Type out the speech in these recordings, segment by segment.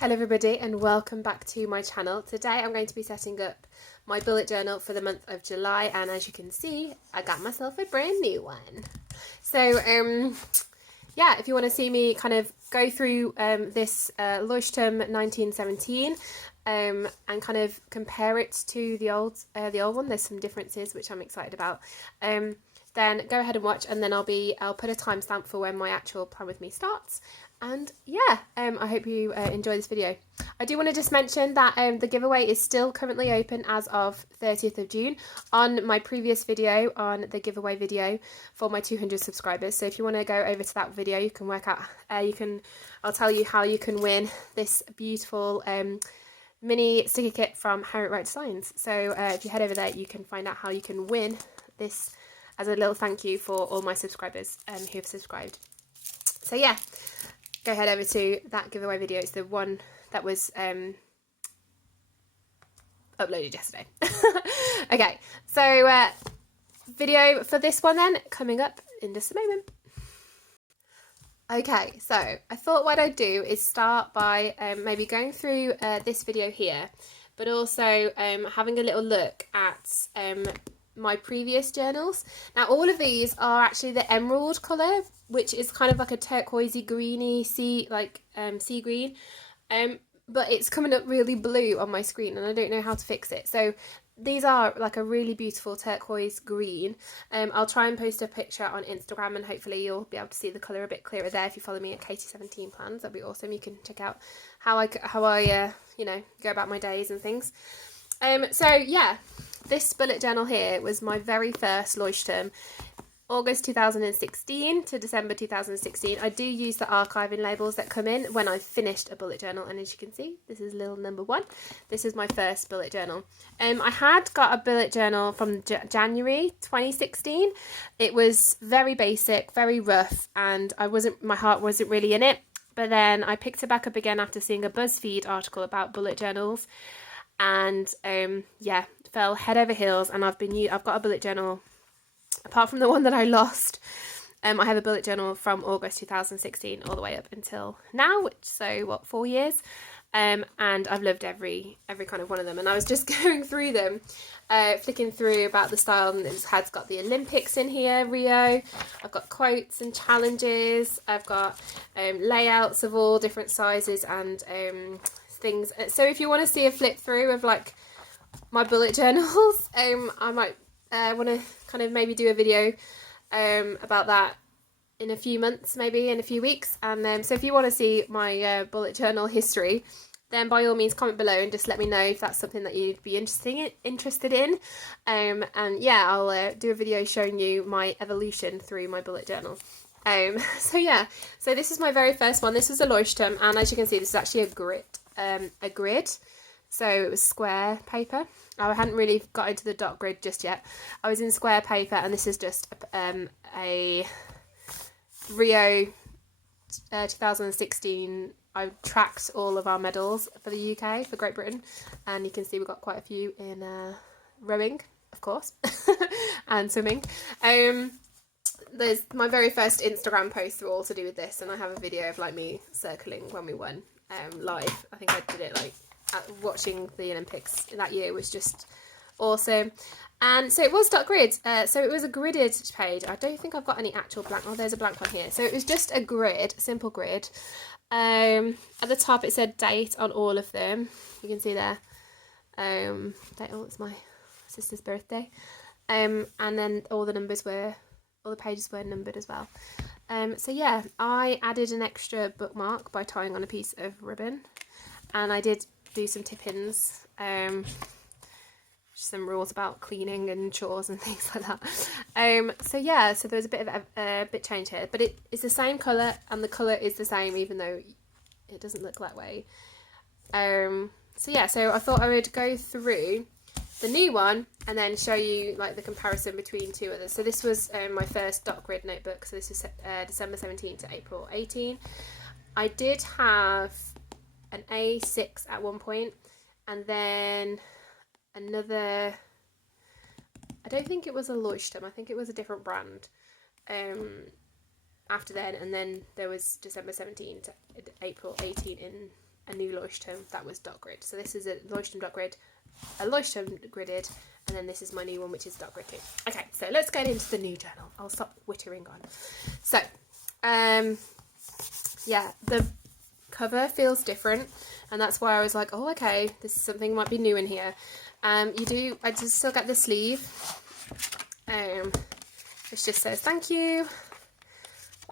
Hello everybody and welcome back to my channel. Today I'm going to be setting up my bullet journal for the month of July, and as you can see I got myself a brand new one. So yeah, if you want to see me kind of go through this Leuchtturm 1917 and kind of compare it to the old one, there's some differences which I'm excited about. Then go ahead and watch, and then I'll put a timestamp for when my actual Plan With Me starts. And yeah, I hope you enjoy this video. I do want to just mention that the giveaway is still currently open as of 30th of June on my previous video, on the giveaway video for my 200 subscribers. So if you want to go over to that video, you can work out, I'll tell you how you can win this beautiful mini sticker kit from How It Wrote Designs. So if you head over there, you can find out how you can win this as a little thank you for all my subscribers who have subscribed. So yeah, go head over to that giveaway video. It's the one that was uploaded yesterday. Okay, so video for this one then coming up in just a moment. Okay, so I thought what I'd do is start by maybe going through this video here, but also having a little look at my previous journals. Now all of these are actually the emerald colour, which is kind of like a turquoisey greeny sea green, but it's coming up really blue on my screen and I don't know how to fix it. So these are like a really beautiful turquoise green. I'll try and post a picture on Instagram and hopefully you'll be able to see the colour a bit clearer there if you follow me at Katie17 Plans. That'd be awesome. You can check out how I you know, go about my days and things. So yeah, this bullet journal here was my very first Leuchtturm, August 2016 to December 2016. I do use the archiving labels that come in when I've finished a bullet journal, and as you can see, this is little number 1. This is my first bullet journal. I had got a bullet journal from January 2016. It was very basic, very rough, and my heart wasn't really in it. But then I picked it back up again after seeing a BuzzFeed article about bullet journals, and yeah, fell head over heels, and I've got a bullet journal. Apart from the one that I lost, I have a bullet journal from August 2016 all the way up until now, which, so what, 4 years, and I've loved every kind of one of them. And I was just going through them, flicking through about the style, and it has got the Olympics in here, Rio. I've got quotes and challenges. I've got layouts of all different sizes and things. So if you want to see a flip through of like my bullet journals, I might want to kind of maybe do a video about that in a few months, maybe in a few weeks. And so if you want to see my bullet journal history, then by all means comment below and just let me know if that's something that you'd be interested in. And yeah, I'll do a video showing you my evolution through my bullet journal. So yeah, so this is my very first one. This was a Leuchtturm, and as you can see, this is actually a grid. So it was square paper. I hadn't really got into the dot grid just yet. I was in square paper, and this is just a Rio 2016. I tracked all of our medals for the UK, for Great Britain, and you can see we've got quite a few in rowing, of course, and swimming. There's my very first Instagram posts were all to do with this, and I have a video of like me circling when we won live. I think I did it like watching the Olympics that year was just awesome. And so it was dot grid, so it was a gridded page. I don't think I've got any actual blank. Oh, there's a blank one here. So it was just a grid, simple grid. At the top it said date on all of them. You can see there. Oh, it's my sister's birthday. And then all the pages were numbered as well. So yeah, I added an extra bookmark by tying on a piece of ribbon, and I did do some tip-ins, some rules about cleaning and chores and things like that. So yeah, so there's a bit of a bit change here, but it's the same colour, and the colour is the same even though it doesn't look that way. So yeah, so I thought I would go through the new one and then show you like the comparison between two others. So this was my first dot grid notebook, so this was December 17 to April 18. I did have an A6 at one point, and then another, I don't think it was a Leuchtturm, I think it was a different brand after then, and then there was December 17 to April 18 in a new Leuchtturm that was dot grid. So this is a Leuchtturm dot grid, a Leuchtturm gridded, and then this is my new one, which is dot grid too. Okay, so let's get into the new journal. I'll stop wittering on. So, yeah, the cover feels different, and that's why I was like, oh, okay, this is something might be new in here. I just still get the sleeve, which just says thank you,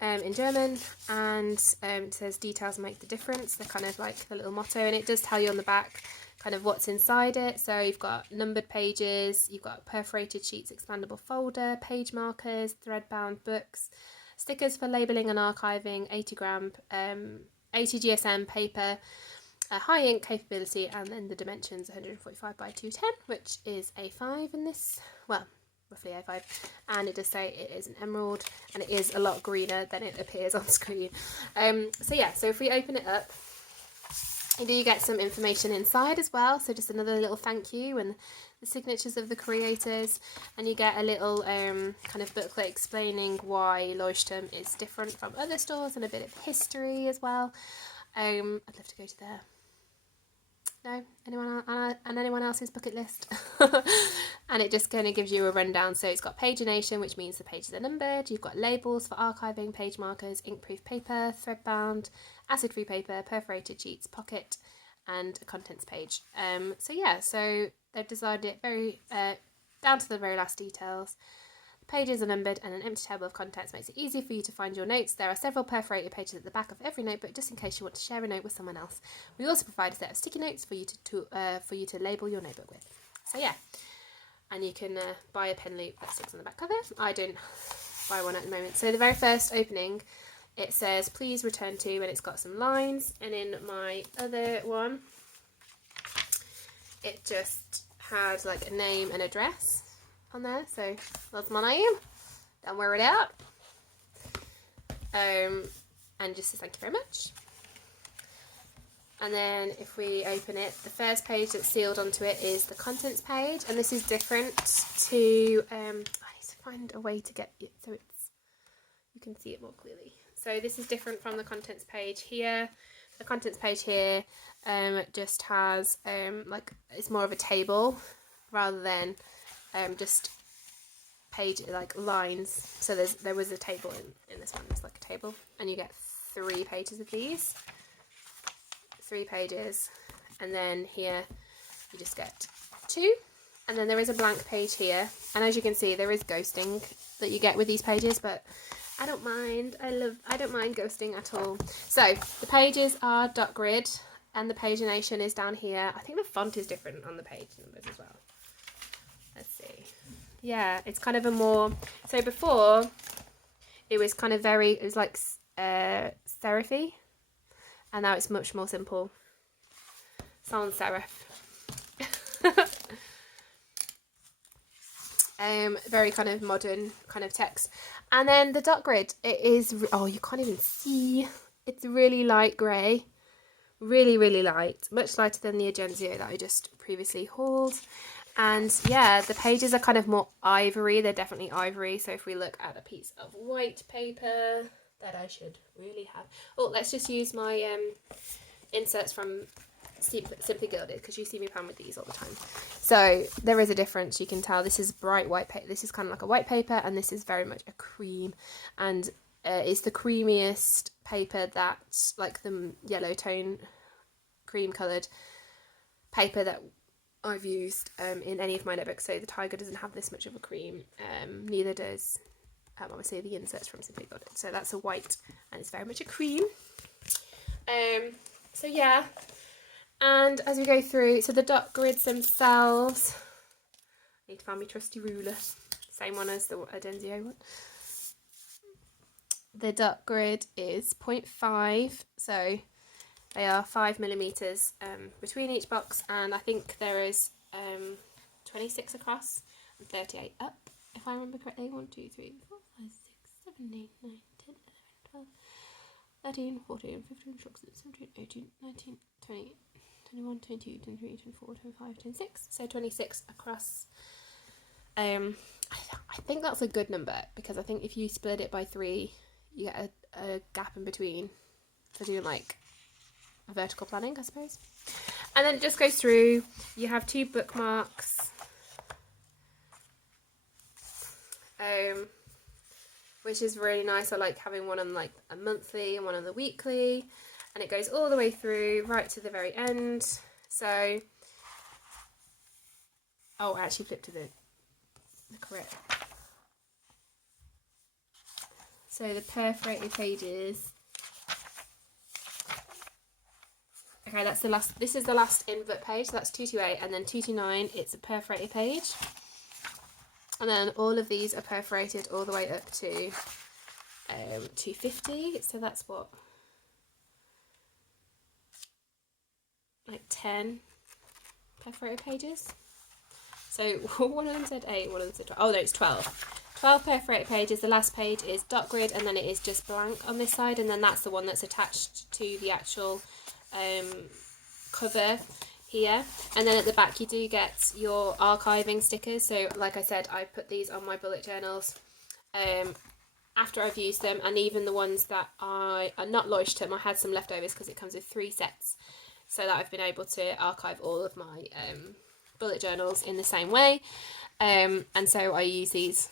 in German, and it says details make the difference. They're kind of like the little motto, and it does tell you on the back kind of what's inside it. So you've got numbered pages, you've got perforated sheets, expandable folder, page markers, thread bound books, stickers for labelling and archiving, 80 GSM paper, high ink capability, and then the dimensions 145 by 210, which is A5 in this, well, roughly A5, and it does say it is an emerald, and it is a lot greener than it appears on screen. So yeah, so if we open it up, you do get some information inside as well, so just another little thank you and the signatures of the creators, and you get a little kind of booklet explaining why Leuchtturm is different from other stores, and a bit of history as well. I'd love to go to there. No? Anyone else's bucket list? And it just kind of gives you a rundown. So it's got pagination, which means the pages are numbered. You've got labels for archiving, page markers, ink-proof paper, thread-bound, acid-free paper, perforated sheets, pocket, and a contents page. So yeah, so they've designed it very down to the very last details. Pages are numbered, and an empty table of contents makes it easy for you to find your notes. There are several perforated pages at the back of every notebook, just in case you want to share a note with someone else. We also provide a set of sticky notes for you to label your notebook with. So yeah, and you can buy a pen loop that sticks on the back cover. I don't buy one at the moment. So the very first opening, it says please return to, and it's got some lines. And in my other one, it just had like a name and address on there, so that's my name. Don't wear it out. And just says thank you very much. And then if we open it, the first page that's sealed onto it is the contents page, and this is different to I need to find a way to get it so it's you can see it more clearly. So this is different from the contents page here. The contents page here just has like it's more of a table rather than just page like lines. So there was a table in this one. It's like a table, and you get 3 pages of these, 3 pages, and then here you just get 2, and then there is a blank page here, and as you can see there is ghosting that you get with these pages, but I don't mind. I don't mind ghosting at all. So the pages are dot grid, and the pagination is down here. I think the font is different on the page numbers as well. Let's see. Yeah, it's kind of a more, so before it was kind of it was like serify, and now it's much more simple. Sans serif. Very kind of modern kind of text. And then the dot grid, it is, oh, you can't even see, it's really light grey, really light, much lighter than the Agenzio that I just previously hauled. And yeah, the pages are kind of more ivory. They're definitely ivory. So if we look at a piece of white paper that I should really have. Oh, let's just use my inserts from Simply Gilded, because you see me pan with these all the time. So there is a difference. You can tell this is bright white paper. This is kind of like a white paper, and this is very much a cream. And it's the creamiest paper that's like the yellow tone, cream coloured paper that I've used in any of my notebooks. So the Tiger doesn't have this much of a cream, neither does obviously the inserts from Simply Gilded. So that's a white, and it's very much a cream. So yeah, and as we go through, so the dot grids themselves, I need to find my trusty ruler, same one as the Agenzio one. The dot grid is 0.5, so they are 5mm between each box, and I think there is 26 across and 38 up, if I remember correctly. 1, 2, 3, 4, 5, 6, 7, 8, 9, 10, 11, 12, 13, 14, 15, 16, 17, 18, 19, 20, 21, 22, 23, 24, 25, 26. So 26 across. I think that's a good number, because I think if you split it by 3, you get a gap in between. So doing like vertical planning, I suppose. And then it just goes through. You have 2 bookmarks, which is really nice. I like having one on like a monthly and one on the weekly, and it goes all the way through right to the very end. So, oh, I actually flipped to the correct. So the perforated pages. Okay, that's the last. This is the last invert page. So that's 228, and then 229. It's a perforated page, and then all of these are perforated all the way up to 250. So that's what, like 10 perforated pages. So one of them said 8, one of them said 12. Oh no, it's 12. 12 perforated pages. The last page is dot grid, and then it is just blank on this side, and then that's the one that's attached to the actual cover here. And then at the back you do get your archiving stickers. So like I said, I put these on my bullet journals after I've used them, and even the ones that are not Leuchtturm, I had some leftovers because it comes with 3 sets, so that I've been able to archive all of my bullet journals in the same way, and so I use these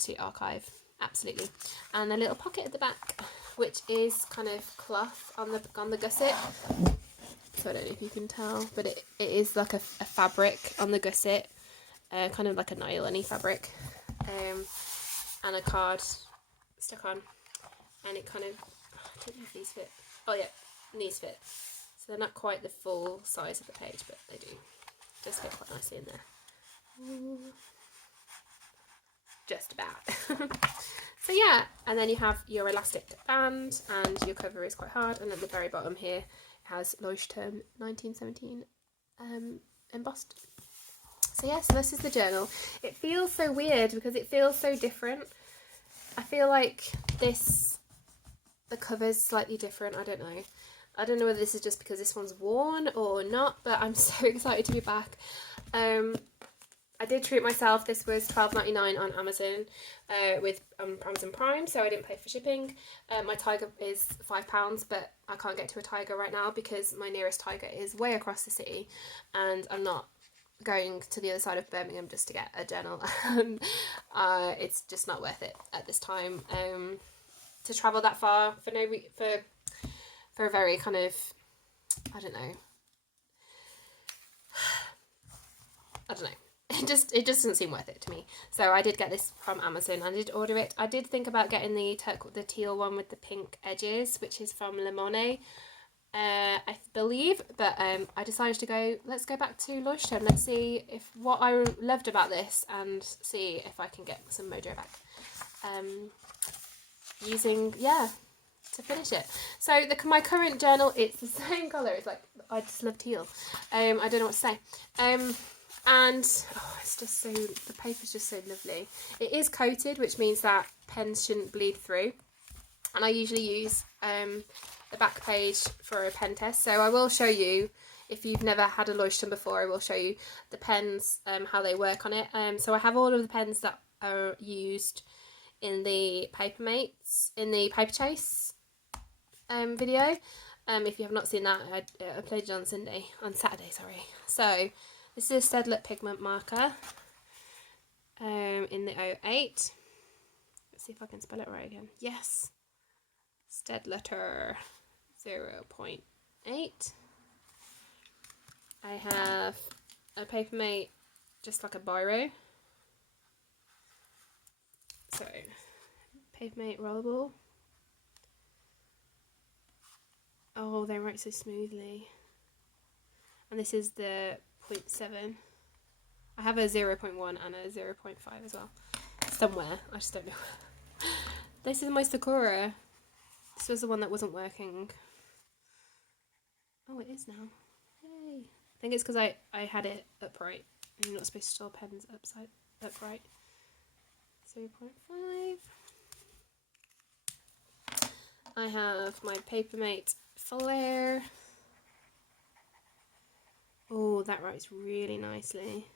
to archive, absolutely. And a little pocket at the back, which is kind of cloth on the gusset. So I don't know if you can tell, but it is like a fabric on the gusset, kind of like a nylon-y fabric, and a card stuck on, and it kind of, I don't know if these fit. Oh yeah, these fit. So they're not quite the full size of the page, but they do just fit quite nicely in there. Ooh. Just about. So yeah, and then you have your elastic band, and your cover is quite hard, and at the very bottom here it has Leuchtturm1917 embossed. So yes, this is the journal. It feels so weird because it feels so different. I feel like the cover's slightly different. I don't know whether this is just because this one's worn or not, but I'm so excited to be back. I did treat myself. This was $12.99 on Amazon with Amazon Prime, so I didn't pay for shipping. My Tiger is £5, but I can't get to a Tiger right now because my nearest Tiger is way across the city, and I'm not going to the other side of Birmingham just to get a journal. It's just not worth it at this time to travel that far for a very kind of, I don't know. It just doesn't seem worth it to me. So I did get this from Amazon. I did order it. I did think about getting the teal one with the pink edges, which is from Limone, I believe. But I decided to go. Let's go back to Leuchtturm. Let's see if what I loved about this, and see if I can get some mojo back. Using to finish it. So my current journal, it's the same colour. It's like, I just love teal. I don't know what to say. And it's just so, the paper's just so lovely. It is coated, which means that pens shouldn't bleed through. And I usually use the back page for a pen test. So I will show you, if you've never had a Leuchtturm before, I will show you the pens, how they work on it. So I have all of the pens that are used in the Papermates, in the Paper Chase video. If you have not seen that, I uploaded it on Saturday, sorry. So this is a Stedler pigment marker in the 08. Let's see if I can spell it right again. Yes, Stedler 0.8. I have a Papermate, just like a biro. So Papermate rollable. Oh, they write so smoothly. And this is the 0.7. I have a 0.1 and a 0.5 as well. Somewhere, I just don't know. This is my Sakura. This was the one that wasn't working. Oh, it is now. Yay. I think it's because I had it upright. You're not supposed to store pens upright. 0.5. I have my Papermate Flare. Oh, that writes really nicely.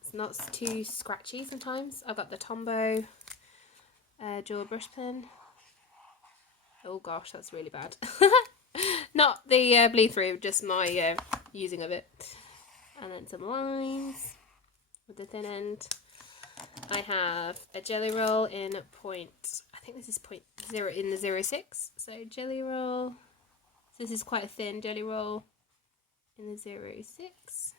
It's not too scratchy sometimes. I've got the Tombow dual brush pen. Oh gosh, that's really bad. Not the bleed through, just my using of it. And then some lines with the thin end. I have a jelly roll in point, I think this is 0.0 in the 06. So jelly roll. This is quite a thin jelly roll in the 06.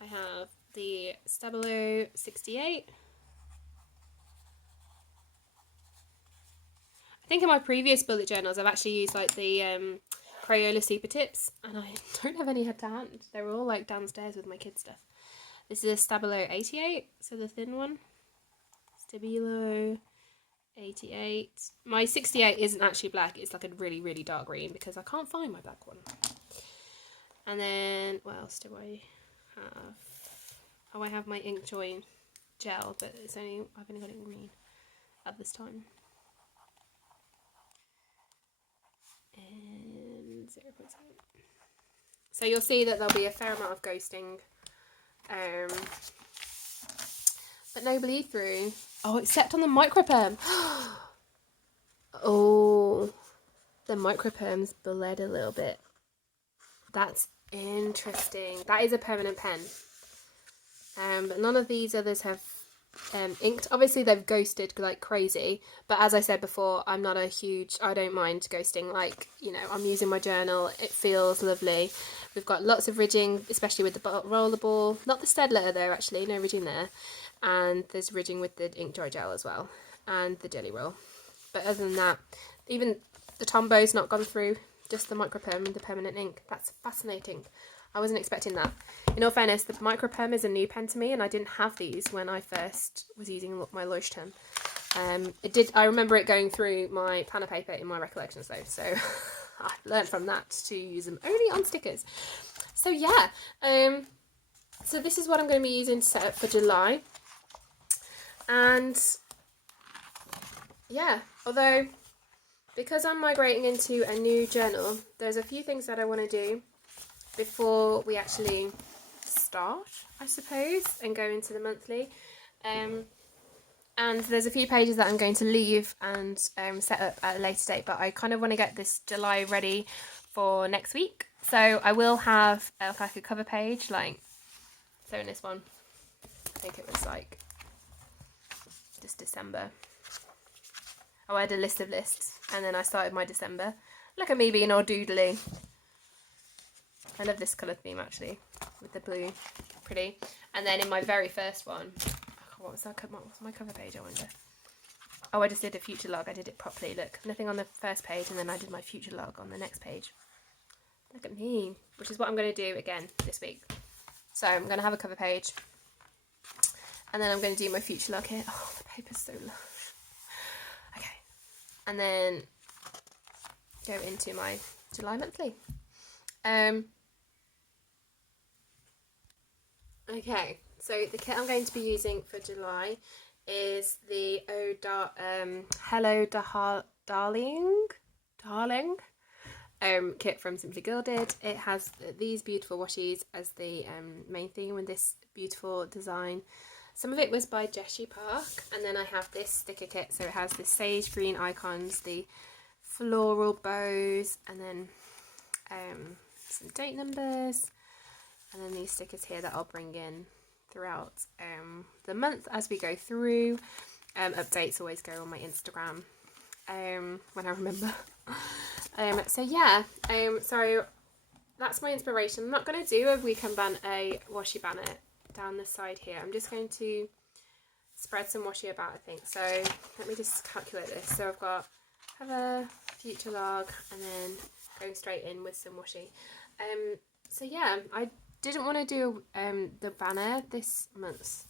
I have the Stabilo 68. I think in my previous bullet journals I've actually used like the Crayola Super Tips, and I don't have any to hand. They're all like downstairs with my kids' stuff. This is a Stabilo 88, so the thin one. Stabilo 88. My 68 isn't actually black, it's like a really, really dark green because I can't find my black one. And then, what else do I have? Oh, I have my ink join gel, but I've only got it in green at this time. And 0.7. So you'll see that there'll be a fair amount of ghosting, but no bleed through. Oh, except on the microperm. Oh, the microperm's bled a little bit. That's interesting. That is a permanent pen. But none of these others have inked. Obviously they've ghosted like crazy, but as I said before, I don't mind ghosting. Like, you know, I'm using my journal, it feels lovely. We've got lots of ridging, especially with the rollerball. Not the Stedler though, actually, no ridging there. And there's ridging with the ink dry gel as well, and the jelly roll. But other than that, even the Tombo's not gone through, just the microperm and the permanent ink. That's fascinating. I wasn't expecting that. In all fairness, the microperm is a new pen to me, and I didn't have these when I first was using my Leuchtturm. I remember it going through my planner paper in my recollections though, so I learned from that to use them only on stickers. So yeah, so this is what I'm going to be using to set up for July. And yeah, although because I'm migrating into a new journal, there's a few things that I want to do before we actually start, I suppose, and go into the monthly. And there's a few pages that I'm going to leave and set up at a later date, but I kind of want to get this July ready for next week. So I will have like a cover page, like, so in this one, I think it was like just December. Oh, I had a list of lists, and then I started my December. Look at me being all doodly. I love this colour theme actually, with the blue, pretty. And then in my very first one, what was my cover page, I wonder? Oh, I just did a future log, I did it properly, look. Nothing on the first page, and then I did my future log on the next page. Look at me, which is what I'm going to do again this week. So I'm going to have a cover page, and then I'm going to do my future log here. Oh, the paper's so low. Okay, and then go into my July monthly. Okay, so the kit I'm going to be using for July is the Hello Dahliang kit from Simply Gilded. It has these beautiful washies as the main theme with this beautiful design. Some of it was by Jessie Park, and then I have this sticker kit, so it has the sage green icons, the floral bows, and then some date numbers, and then these stickers here that I'll bring in throughout the month as we go through. Updates always go on my Instagram when I remember. So yeah, so that's my inspiration. I'm not going to do a weekend a washi banner down the side here. I'm just going to spread some washi about, I think. So let me just calculate this. So I've got cover, future log, and then going straight in with some washi. So yeah, I didn't want to do the banner this month.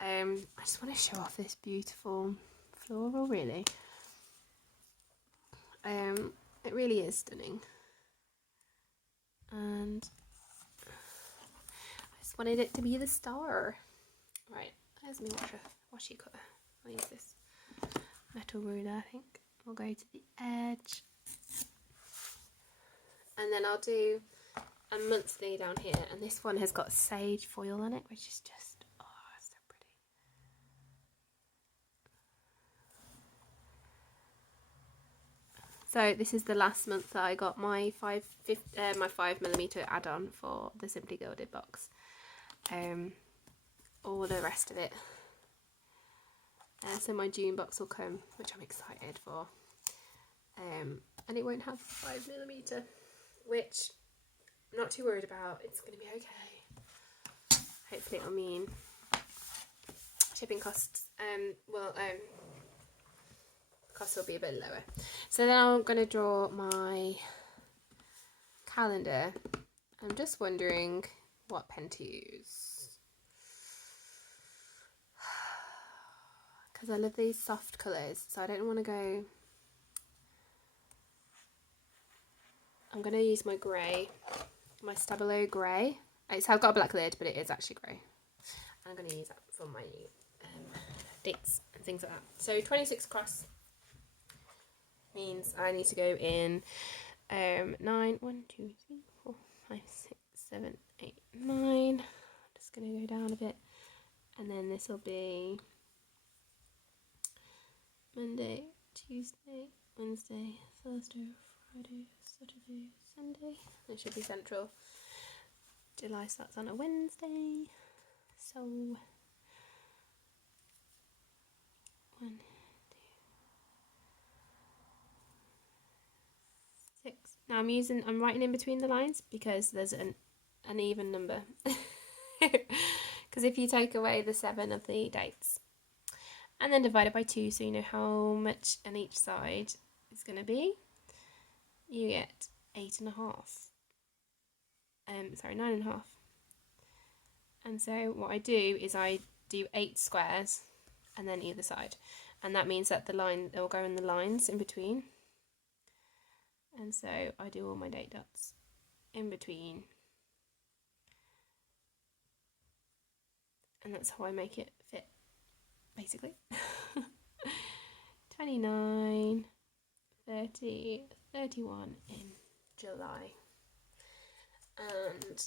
I just want to show off this beautiful floral, really. It really is stunning. And I just wanted it to be the star. Right, there's my washi cutter. I'll use this metal ruler, I think. We'll go to the edge. And then I'll do a monthly down here, and this one has got sage foil on it, which is just, oh, so pretty. So this is the last month that I got my 5mm add-on for the Simply Gilded box. All the rest of it. So my June box will come, which I'm excited for. And it won't have 5mm, which I'm not too worried about. It's going to be okay. Hopefully it'll mean shipping costs costs will be a bit lower. So then I'm going to draw my calendar. I'm just wondering what pen to use, because I love these soft colours, so I don't want to go. I'm going to use my grey, my Stabilo grey. I've got a black lid, but it is actually grey. I'm going to use that for my dates and things like that. So 26 across means I need to go in 9, 1, 2, 3, 4, 5, 6, 7, 8, 9. I'm just going to go down a bit, and then this will be Monday, Tuesday, Wednesday, Thursday, Friday, Saturday, Sunday. It should be central. July starts on a Wednesday, so 1, 2, 6. Now I'm writing in between the lines because there's an even number. Because if you take away the 7 of the dates and then divide it by 2, so you know how much on each side is going to be, you get 8.5. 9.5. And so what I do is I do 8 squares and then either side, and that means that it will go in the lines in between. And so I do all my date dots in between, and that's how I make it fit, basically. 29, 30, 31 in July. And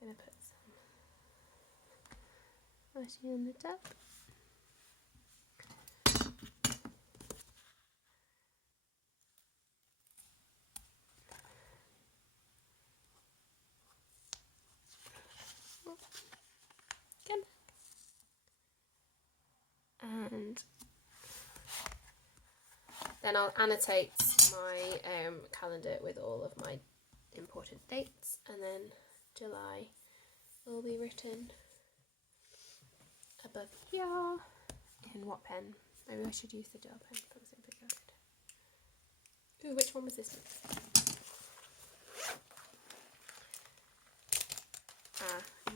I'm going to put some washi on the top. And then I'll annotate my calendar with all of my important dates, and then July will be written above here. In what pen? Maybe I should use the gel pen from Simply Gilded. Ooh, which one was this one?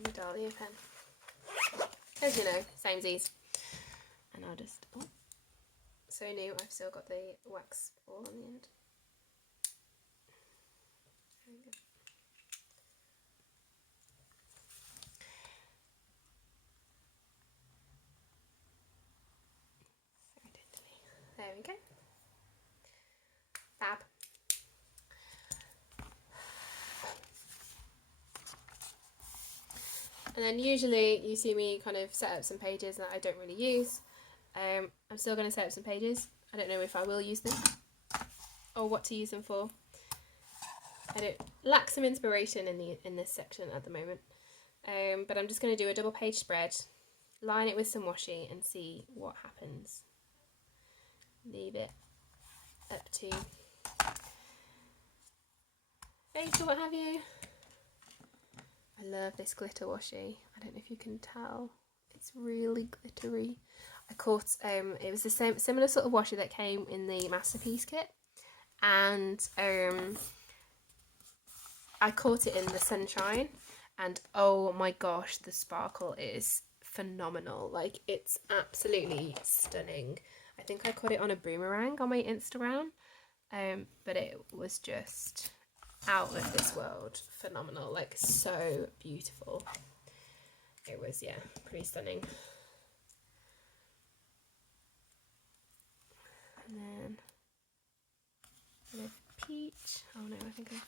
The Dahliang pen. As you know, samesies. And I'll just, so new, I've still got the wax ball on the end. There we go. Very daintily. There we go. Fab. And then usually you see me kind of set up some pages that I don't really use. I'm still going to set up some pages. I don't know if I will use them or what to use them for. I don't lack some inspiration in this section at the moment. But I'm just going to do a double page spread, line it with some washi and see what happens. Leave it up to fate or what have you. I love this glitter washi. I don't know if you can tell. It's really glittery. I caught it was the similar sort of washi that came in the Masterpiece kit, and I caught it in the sunshine, and oh my gosh, the sparkle is phenomenal. Like, it's absolutely stunning. I think I caught it on a boomerang on my Instagram, but it was just out of this world phenomenal, like so beautiful. It was, yeah, pretty stunning. And then a bit of peach. Oh no, I think I've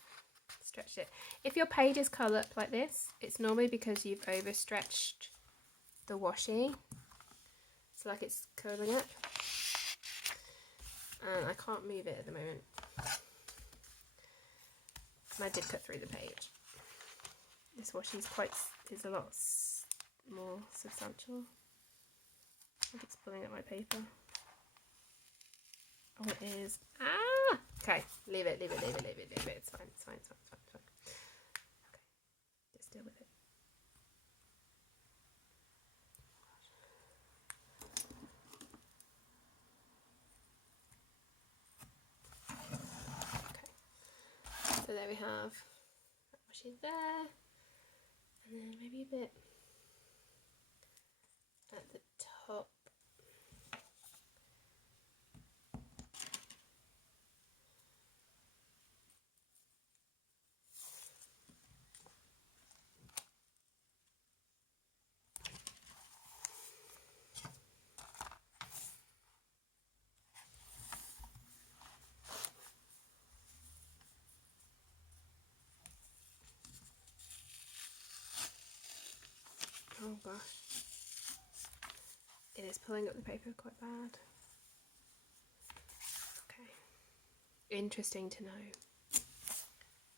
stretched it. If your pages curl up like this, it's normally because you've overstretched the washi. So like it's curling up. And I can't move it at the moment. And I did cut through the page. This washi is a lot more substantial. I think it's pulling at my paper. Oh, it is. Ah! Okay, leave it. It's fine. It's fine. Okay, just deal with it. So there we have that washi there, and then maybe a bit at the top. Oh gosh, it is pulling up the paper quite bad. Okay, interesting to know.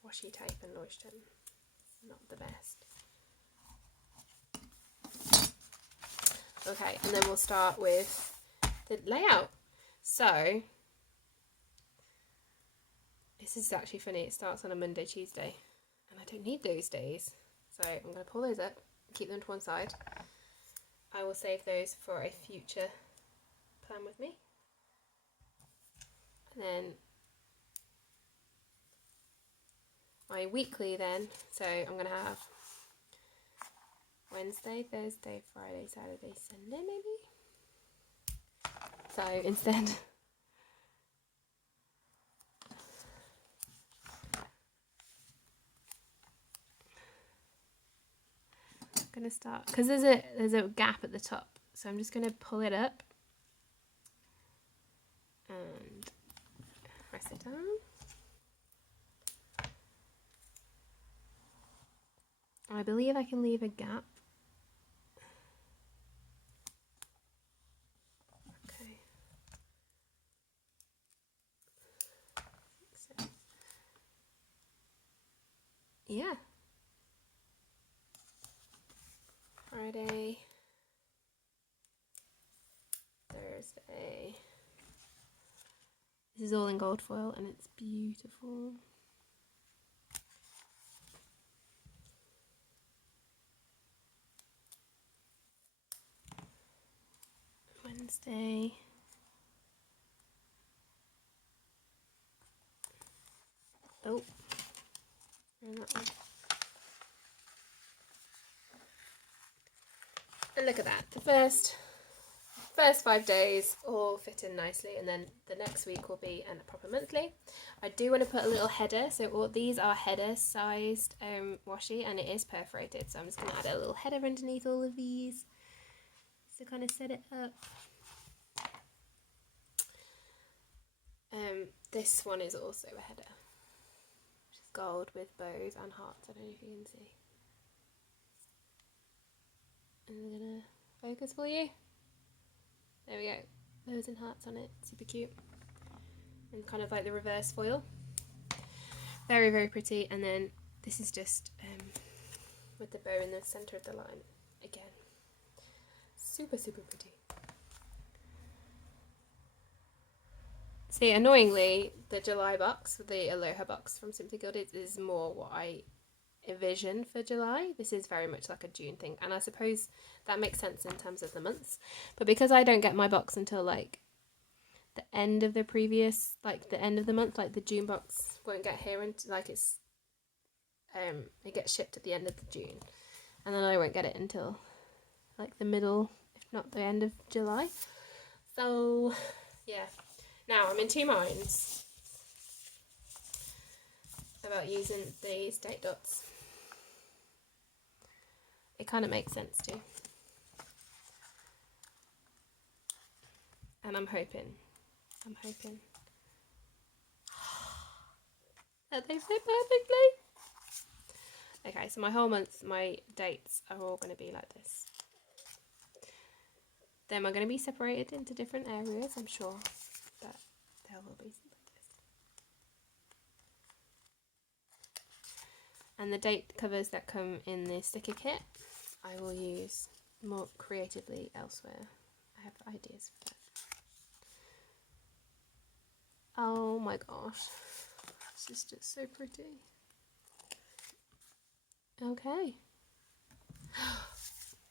Washi tape and Leuchtturm, not the best. Okay, and then we'll start with the layout. So this is actually funny. It starts on a Monday, Tuesday, and I don't need those days. So I'm going to pull those up, keep them to one side. I will save those for a future plan with me. And then my weekly then, so I'm going to have Wednesday, Thursday, Friday, Saturday, Sunday maybe? So instead, I'm going to start, because there's a gap at the top, so I'm just going to pull it up and press it down. I believe I can leave a gap. Okay. So, yeah. Friday, Thursday. This is all in gold foil and it's beautiful. Wednesday. Oh, and that one. And look at that. The first 5 days all fit in nicely, and then the next week will be a proper monthly. I do want to put a little header, so all these are header sized washi, and it is perforated, so I'm just going to add a little header underneath all of these to kind of set it up. This one is also a header, which is gold with bows and hearts. I don't know if you can see. And I'm going to focus for you. There we go, bows and hearts on it, super cute. And kind of like the reverse foil. Very, very pretty. And then this is just with the bow in the centre of the line. Again, super, super pretty. See, annoyingly, the July box, the Aloha box from Simply Gilded, is more what I envision for July. This is very much like a June thing, and I suppose that makes sense in terms of the months. But because I don't get my box until like the end of the previous, like the end of the month, like the June box won't get here until like it gets shipped at the end of June, and then I won't get it until like the middle, if not the end of July. So yeah. Now, I'm in two minds about using these date dots. It kind of makes sense too. And I'm hoping that they fit perfectly. Okay, so my whole month, my dates are all going to be like this. them are going to be separated into different areas, I'm sure, but there will be something like this. And the date covers that come in the sticker kit I will use more creatively elsewhere. I have ideas for that. Oh my gosh, this is just so pretty. Okay.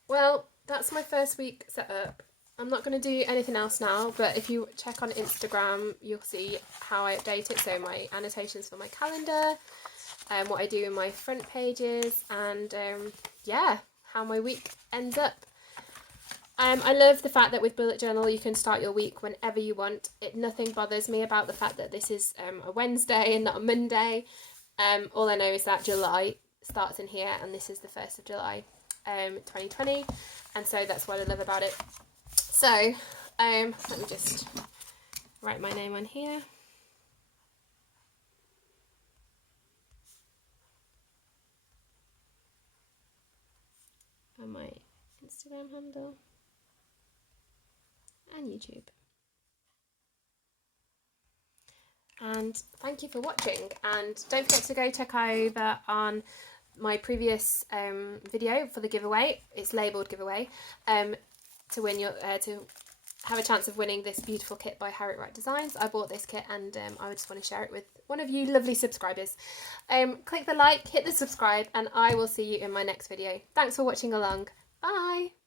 Well, that's my first week set up. I'm not going to do anything else now, but if you check on Instagram, you'll see how I update it. So my annotations for my calendar, what I do in my front pages, and yeah, how my week ends up. I love the fact that with bullet journal you can start your week whenever you want. Nothing bothers me about the fact that this is a Wednesday and not a Monday. All I know is that July starts in here, and this is the 1st of July 2020, and so that's what I love about it. So let me just write my name on here. And my Instagram handle and YouTube. And thank you for watching, and don't forget to go check over on my previous video for the giveaway. It's labelled giveaway, to win your to have a chance of winning this beautiful kit by Harriet Wright Designs. I bought this kit, and I just want to share it with one of you lovely subscribers. Click the like, hit the subscribe, and I will see you in my next video. Thanks for watching along. Bye!